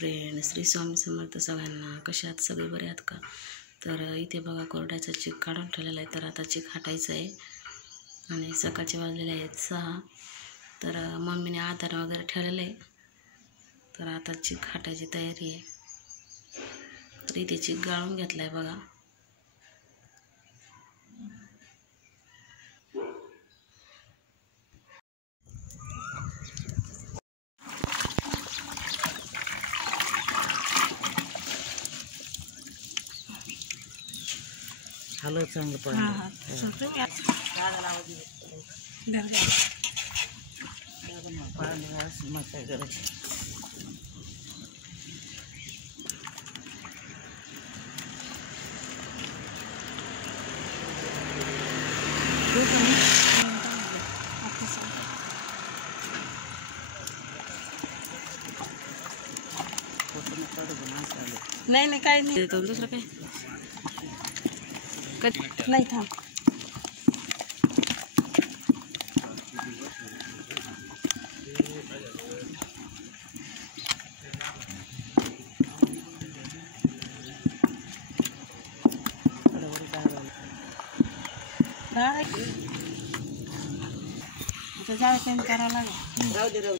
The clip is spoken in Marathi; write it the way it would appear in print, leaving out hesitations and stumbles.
फ्रेंड, श्री स्वामी समर्थ सगळ्यांना. कशा आहात सगळे, बरे आहात का? तर इथे बघा कोरड्याचा चिक काढून ठेवलेला आहे. तर आता चिक हाटायचं आहे आणि सकाळचे वाजलेले आहेत 6. तर मम्मीने आधार वगैरे ठेवलेलं आहे. तर आता चिक हाटायची तयारी आहे. तर इथे चिक गाळून घेतला आहे बघा. हलव चांगलं पाणी मग काय करायचं. नाही नाही काही नाही देतो. दुसरं काय नाही. थांब जाळ कमी करावं लागेल. राहू दे